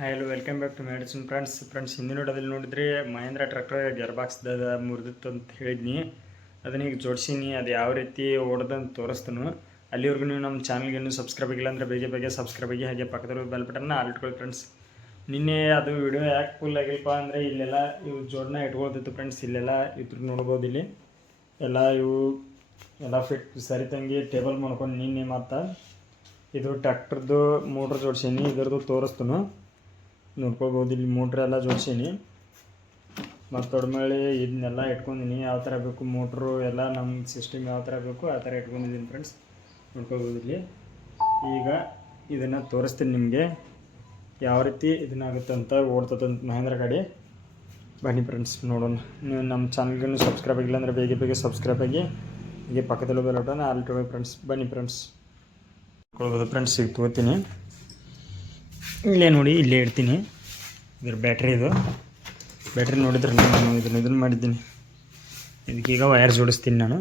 Hi hello welcome back to medicine friends friends ಹಿಂದಿನ ನೋಡೋದಲ್ಲಿ ನೋಡಿದ್ರೆ ಮಹೇಂದ್ರ ಟ್ರ್ಯಾಕ್ಟರ್ ಗೇರ್ ಬಾಕ್ಸ್ದ ಮುರಿದಿತ್ತು ಅಂತ ಹೇಳಿದ್ನಿ. ಅದನ್ನ ಈಗ ಜೋಡಿಸೀನಿ, ಅದು ಯಾವ ರೀತಿ ಓಡ್ದಂತ ತೋರಿಸ್ತನು. ಅಲ್ಲಿವರೆಗೂ ನೀವು ನಮ್ಮ ಚಾನಲ್ಗೆ ಇನ್ನೂ ಸಬ್ಸ್ಕ್ರೈಬ್ ಆಗಿಲ್ಲ ಅಂದರೆ ಬೇಗ ಬೇಗ ಸಬ್ಸ್ಕ್ರೈಬ್ ಆಗಿ ಹಾಗೆ ಪಕ್ಕದಲ್ಲಿ ಬೆಲ್ ಬಟನ್ನ ಆಲ್ಟ್ಕೊಳ್ಳಿ ಫ್ರೆಂಡ್ಸ್ ನಿನ್ನೆ ಅದು ವಿಡಿಯೋ ಯಾಕೆ ಫುಲ್ ಆಗಿಲ್ಲಪ್ಪ ಅಂದರೆ ಇಲ್ಲೆಲ್ಲ ಇವು ಜೋಡನ್ನ ಇಟ್ಕೊಳ್ತಿತ್ತು ಫ್ರೆಂಡ್ಸ್ ಇಲ್ಲೆಲ್ಲ ಇದ್ರ ನೋಡ್ಬೋದು ಇಲ್ಲಿ. ಎಲ್ಲ ಇವು ಎಲ್ಲ ಫಿಟ್ ಸರಿ ತಂಗಿ ಟೇಬಲ್ ಮಾಡ್ಕೊಂಡು ನಿನ್ನೆ ಮತ್ತು ಇದು ಟ್ಯಾಕ್ಟ್ರದ್ದು ಮೋಟ್ರ್ ಜೋಡಿಸೀನಿ ಇದ್ರದ್ದು ತೋರಿಸ್ತನು. ನೋಡ್ಕೊಳ್ಬೋದು, ಇಲ್ಲಿ ಮೋಟ್ರ್ ಎಲ್ಲ ಜೋಡಿಸೀನಿ. ಮತ್ತು ತೊಡ್ಮೇಳೆ ಇದನ್ನೆಲ್ಲ ಇಟ್ಕೊಂಡಿನಿ, ಯಾವ ಥರ ಬೇಕು ಮೋಟ್ರು ಎಲ್ಲ ನಮ್ಮ ಸಿಸ್ಟಮ್ ಯಾವ ಥರ ಬೇಕು ಆ ಥರ ಇಟ್ಕೊಂಡಿದ್ದೀನಿ ಫ್ರೆಂಡ್ಸ್ ನೋಡ್ಕೋಬೋದು ಇಲ್ಲಿ. ಈಗ ಇದನ್ನು ತೋರಿಸ್ತೀನಿ ನಿಮಗೆ. ಯಾವ ರೀತಿ ಇದನ್ನಾಗುತ್ತೆ ಅಂತ ಓಡ್ತದಂತ ಮಹೇಂದ್ರ ಗಾಡಿ. ಬನ್ನಿ ಫ್ರೆಂಡ್ಸ್ ನೋಡೋಣ. ನೀವು ನಮ್ಮ ಚಾನಲ್ಗೂ ಸಬ್ಸ್ಕ್ರೈಬ್ ಆಗಿಲ್ಲ ಅಂದರೆ ಬೇಗ ಬೇಗ ಸಬ್ಸ್ಕ್ರೈಬ್ ಆಗಿ, ಹೀಗೆ ಪಕ್ಕದಲ್ಲೂ ಬರೋಣ ಅಲ್ಲಿ ಫ್ರೆಂಡ್ಸ್ ಬನ್ನಿ ಫ್ರೆಂಡ್ಸ್ ಕೊಡ್ಬೋದು ಫ್ರೆಂಡ್ಸ್ ಈಗ ತೊಗೋತೀನಿ ಇಲ್ಲೇ ನೋಡಿ, ಇಲ್ಲೇ ಇಡ್ತೀನಿ. ಇದ್ರ ಬ್ಯಾಟ್ರಿ ಇದು. ಬ್ಯಾಟ್ರಿ ನೋಡಿದ್ರೆ ನಾನು ಇದನ್ನು ಇದನ್ನು ಮಾಡಿದ್ದೀನಿ. ಇದಕ್ಕೀಗ ವೈರ್ ಜೋಡಿಸ್ತೀನಿ ನಾನು.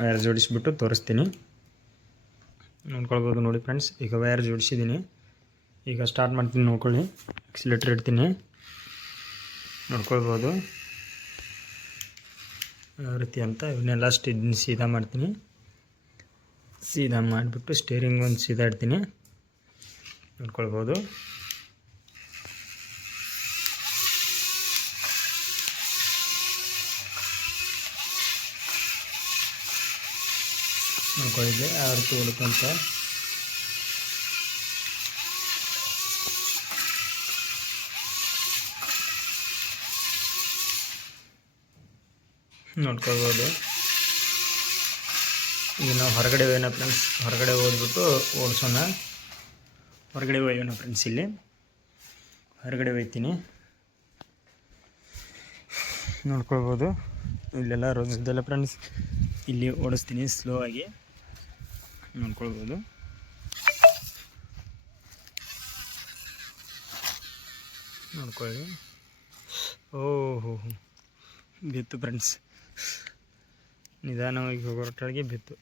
ವೈರ್ ಜೋಡಿಸ್ಬಿಟ್ಟು ತೋರಿಸ್ತೀನಿ. ನೋಡ್ಕೊಳ್ಬೋದು ನೋಡಿ ಫ್ರೆಂಡ್ಸ್ ಈಗ ವೈರ್ ಜೋಡಿಸಿದ್ದೀನಿ. ಈಗ ಸ್ಟಾರ್ಟ್ ಮಾಡ್ತೀನಿ ನೋಡ್ಕೊಳ್ಳಿ. ಎಕ್ಸಿಲೇಟರ್ ಇಡ್ತೀನಿ. ನೋಡ್ಕೊಳ್ಬೋದು. ಯಾವ ರೀತಿ ಅಂತ ಇವನ್ನೆಲ್ಲ ಸ್ಟಿನ್ ಸೀದಾ ಮಾಡ್ತೀನಿ. ಸೀದಾ ಮಾಡಿಬಿಟ್ಟು ಸ್ಟೇರಿಂಗ್ ಒಂದು ಸೀದಾ ಇಡ್ತೀನಿ. ನೋಡ್ಕೊಳ್ಬೋದು. ನೋಡ್ಕೊಳ್ಳಿದ್ದೆ ಆ ರೀತಿ ಹುಡುಕಂತ ನೋಡ್ಕೊಳ್ಬೋದು. ಈಗ ನಾವು ಹೊರಗಡೆ ಹೋಯೋಣ ಫ್ರೆಂಡ್ಸ್, ಹೊರಗಡೆ ಹೋಗ್ಬಿಟ್ಟು ಓಡಿಸೋಣ. ಹೊರಗಡೆ ಒಯ್ಯೋಣ ಫ್ರೆಂಡ್ಸ್ ಇಲ್ಲಿ. ಹೊರಗಡೆ ಒಯ್ತೀನಿ ನೋಡ್ಕೊಳ್ಬೋದು. ಇಲ್ಲೆಲ್ಲ ಇದೆಲ್ಲ ಫ್ರೆಂಡ್ಸ್, ಇಲ್ಲಿ ಓಡಿಸ್ತೀನಿ ಸ್ಲೋ ಆಗಿ. ನೋಡ್ಕೊಳ್ಬೋದು ನೋಡ್ಕೊಳ್ಳಿ. ಓಹೋ ಬಿತ್ತು ಫ್ರೆಂಡ್ಸ್ ನಿಧಾನವಾಗಿ ಹೋಗೋರೊಟ್ಟಿಗೆ ಬಿತ್ತು.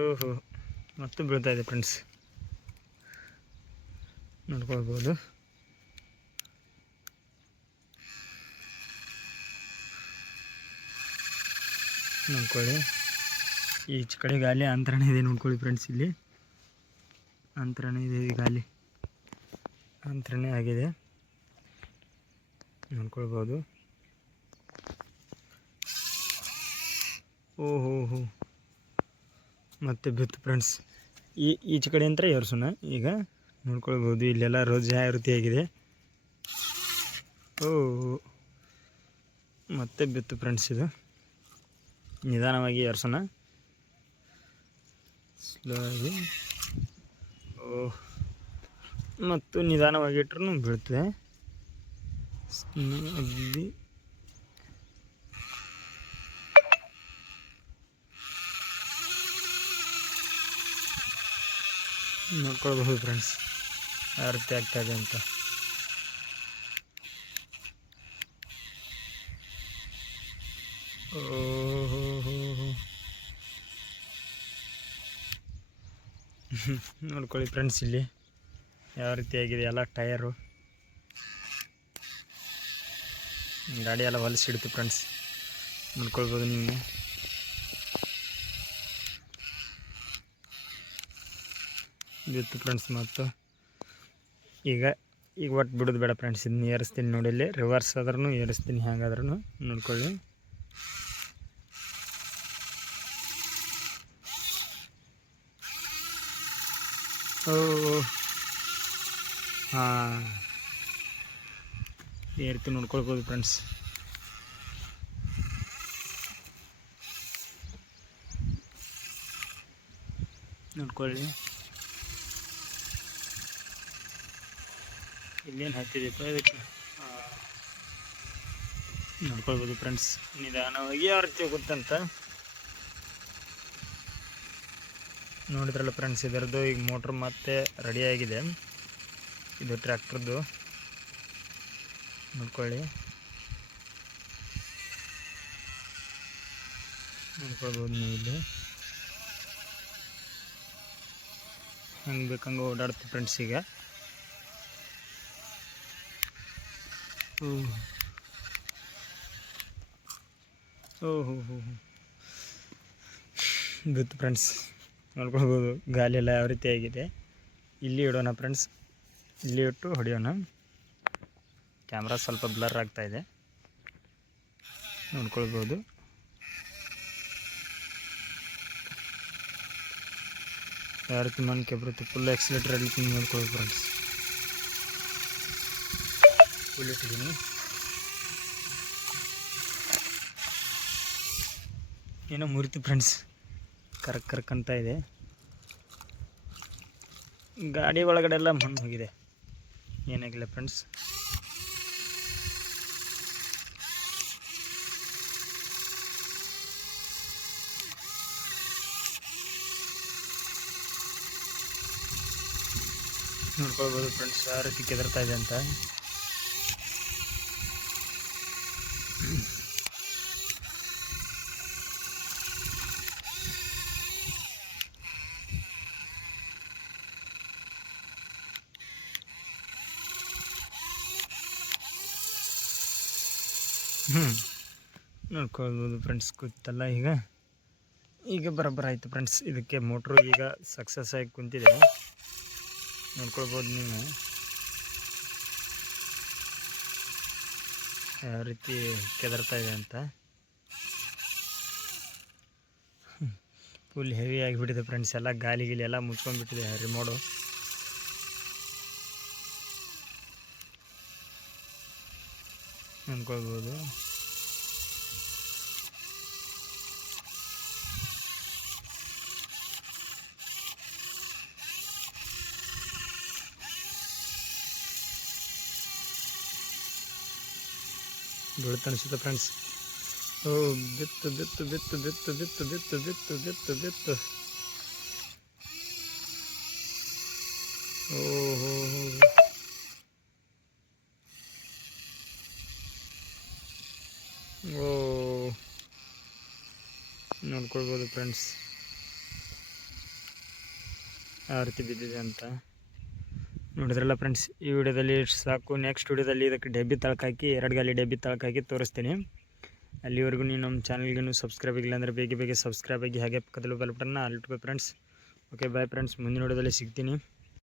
ಓಹೋ ಮತ್ತು ಬೀಳ್ತಾ ಇದೆ ಫ್ರೆಂಡ್ಸ್ ನೋಡ್ಕೊಳ್ಬೋದು. ನೋಡ್ಕೊಳ್ಳಿ. ಈಚೆ ಕಡೆ ಗಾಲಿ ಅಂತರಣ ಇದೆ ನೋಡ್ಕೊಳ್ಳಿ ಫ್ರೆಂಡ್ಸ್ ಇಲ್ಲಿ. ಅಂತರಣ ಇದೆ ಗಾಲಿ. ಅಂತರನೇ ಆಗಿದೆ. ನೋಡ್ಕೊಳ್ಬೋದು. ಓಹೋ ಹೋ ಮತ್ತೆ ಬಿತ್ತು ಫ್ರೆಂಡ್ಸ್ ಈ ಈಚೆ ಕಡೆ ಅಂತ ಏರ್ಸೋಣ ಈಗ. ನೋಡ್ಕೊಳ್ಬೋದು, ಇಲ್ಲೆಲ್ಲ ರೋಜ್ ಯಾವ ಆಗಿದೆ. ಓ ಮತ್ತೆ ಬಿತ್ತು ಫ್ರೆಂಡ್ಸ್ ಇದು. ನಿಧಾನವಾಗಿ ಏರ್ಸೋಣ ಸ್ಲೋ ಆಗಿ ಓಹ್. ಮತ್ತು ನಿಧಾನವಾಗಿ ಇಟ್ರೂ ಬೀಳ್ತದೆ. ಅಲ್ಲಿ ನೋಡ್ಕೊಳ್ಬಹುದು ಫ್ರೆಂಡ್ಸ್ ಯಾವ ರೀತಿ ಆಗ್ತಾ ಇದೆ ಅಂತ. ಓಹೋ. ನೋಡ್ಕೊಳ್ಳಿ ಫ್ರೆಂಡ್ಸ್ ಇಲ್ಲಿ. ಯಾವ ರೀತಿ ಆಗಿದೆ ಎಲ್ಲ ಟಯರು ಗಾಡಿ ಎಲ್ಲ ಹೊಲಿಸಿಡ್ತು ಫ್ರೆಂಡ್ಸ್ ನೋಡ್ಕೊಳ್ಬೋದು ನೀವು. ಇದಿತ್ತು ಫ್ರೆಂಡ್ಸ್ ಮತ್ತು. ಈಗ ಈಗ ಒಟ್ಟು ಬಿಡೋದು ಬೇಡ ಫ್ರೆಂಡ್ಸ್ ಇದನ್ನ ಏರಿಸ್ತೀನಿ ನೋಡಿ ಇಲ್ಲಿ. ರಿವರ್ಸ್ ಆದ್ರೂ ಏರಿಸ್ತೀನಿ. ಹ್ಯಾಂಗಾದ್ರೂ ನೋಡ್ಕೊಳ್ಳಿ. ಹಾಂ. ಏರ್ತಿ ನೋಡ್ಕೊಳ್ಬೋದು ಫ್ರೆಂಡ್ಸ್ ನೋಡ್ಕೊಳ್ಳಿ. ಇಲ್ಲೇನು ಹತ್ತಿದೆಪ್ಪ ಇದಕ್ಕೆ? ನೋಡ್ಕೊಳ್ಬೋದು ಫ್ರೆಂಡ್ಸ್ ನಿಧಾನವಾಗಿ ಯಾವ ರೀತಿ ನೋಡಿದ್ರಲ್ಲ ಫ್ರೆಂಡ್ಸ್, ಇದರದ್ದು ಈಗ ಮೋಟ್ರ್ ಮತ್ತೆ ರೆಡಿಯಾಗಿದೆ ಇದು ಟ್ರ್ಯಾಕ್ಟ್ರದ್ದು ನೋಡ್ಕೊಳ್ಳಿ. ನೋಡ್ಕೊಳ್ಬೋದು ನೀವು ಇಲ್ಲಿ. ಹಂಗೆ ಬೇಕಂಗೆ ಓಡಾಡ್ತೀವಿ ಫ್ರೆಂಡ್ಸ್ ಈಗ. ಓಹ್. ಓಹೋ ಹೋ ಹೋ ಗೊತ್ತು ಫ್ರೆಂಡ್ಸ್. ನೋಡ್ಕೊಳ್ಬೋದು ಗಾಲಿ ಎಲ್ಲ ಯಾವ ರೀತಿ ಆಗಿದೆ. ಇಲ್ಲಿ ಇಡೋಣ ಫ್ರೆಂಡ್ಸ್ ಇಲ್ಲಿ ಇಟ್ಟು ಹೊಡೆಯೋಣ. ಕ್ಯಾಮ್ರಾ ಸ್ವಲ್ಪ ಬ್ಲರ್ ಆಗ್ತಾ ಇದೆ. ನೋಡ್ಕೊಳ್ಬೋದು. ಯಾವ ರೀತಿ ಮನಕ್ಕೆ ಬರುತ್ತೆ. ಫುಲ್ ಎಕ್ಸಿಲೇಟರ್ ನೋಡ್ಕೊಳ್ಳಿ ಫ್ರೆಂಡ್ಸ್ ಫುಲ್ ಇಟ್ಟಿದ್ದೀನಿ. ಏನೋ ಮುರಿತು ಫ್ರೆಂಡ್ಸ್ ಕರಕ್ ಕರ್ಕಂತ ಇದೆ. ಗಾಡಿ ಒಳಗಡೆ ಎಲ್ಲ ಮಣ್ಣು ಹೋಗಿದೆ. ಏನಾಗಿಲ್ಲ ಫ್ರೆಂಡ್ಸ್ ನೋಡ್ಕೊಳ್ಬೋದು ಫ್ರೆಂಡ್ಸ್ ಯಾವ ರೀತಿ ಕೆದರ್ತಾ ಇದೆ ಅಂತ. ಹ್ಞೂ ನೋಡ್ಕೊಳ್ಬೋದು ಫ್ರೆಂಡ್ಸ್ ಕೂತಲ್ಲ ಈಗ. ಈಗ ಬರೋಬ್ಬರ ಆಯಿತು ಫ್ರೆಂಡ್ಸ್ ಇದಕ್ಕೆ ಮೋಟ್ರು ಈಗ ಸಕ್ಸಸ್ ಆಗಿ ಕುಂತಿದೆ. ನೋಡ್ಕೊಳ್ಬೋದು ನೀವು. ಯಾವ ರೀತಿ ಕೆದರ್ತಾ ಇದೆ ಅಂತ. ಫುಲ್ ಹೆವಿ ಆಗಿಬಿಟ್ಟಿದೆ ಫ್ರೆಂಡ್ಸ್ ಎಲ್ಲ ಗಾಲಿ ಗಿಲಿ ಎಲ್ಲ ಮುಚ್ಕೊಂಡ್ಬಿಟ್ಟಿದೆ. ರಿಮೋಡು ಅನ್ಕೊಳ್ಬೋದು. ಬೀಳುತ್ತೆ ಫ್ರೆಂಡ್ಸ್ ಓ ಬಿತ್ತು ಬಿತ್ತು ಬಿತ್ತು ಬಿತ್ತು ಬಿತ್ತು ಬಿತ್ತು ಬಿತ್ತು ಬಿತ್ತು ಬಿತ್ತು. ಓ. ನೋಡ್ಕೊಳ್ಬೋದು ಫ್ರೆಂಡ್ಸ್ ಯಾವ ರೀತಿ ಬಿದ್ದಿದೆ ಅಂತ ನೋಡಿದ್ರಲ್ಲ ಫ್ರೆಂಡ್ಸ್ ಈ ವಿಡಿಯೋದಲ್ಲಿ ಸಾಕು. ನೆಕ್ಸ್ಟ್ ವಿಡಿಯೋದಲ್ಲಿ ಇದಕ್ಕೆ ಡೆಬ್ಬಿ ತಳಕಾಕಿ ಎರಡು ಗಾಲಿ ಡೆಬ್ಬಿ ತಳಕಾಕಿ ತೋರಿಸ್ತೀನಿ. ಅಲ್ಲಿವರೆಗೂ ನೀವು ನಮ್ಮ ಚಾನಲ್ಗೆ ಸಬ್ಸ್ಕ್ರೈಬ್ ಆಗಿಲ್ಲ ಅಂದರೆ ಬೇಗ ಬೇಗ ಸಬ್ಸ್ಕ್ರೈಬ್ ಆಗಿ ಹಾಗೆ ಪಕ್ಕದಲ್ಲೂ ಬೆಲ್ ಬಟನ್ನ ಅಲ್ಲಿಟ್ಕೋ ಫ್ರೆಂಡ್ಸ್ ಓಕೆ ಬಾಯ್ ಫ್ರೆಂಡ್ಸ್ ಮುಂದಿನ ವಿಡಿಯೋದಲ್ಲಿ ಸಿಗ್ತೀನಿ.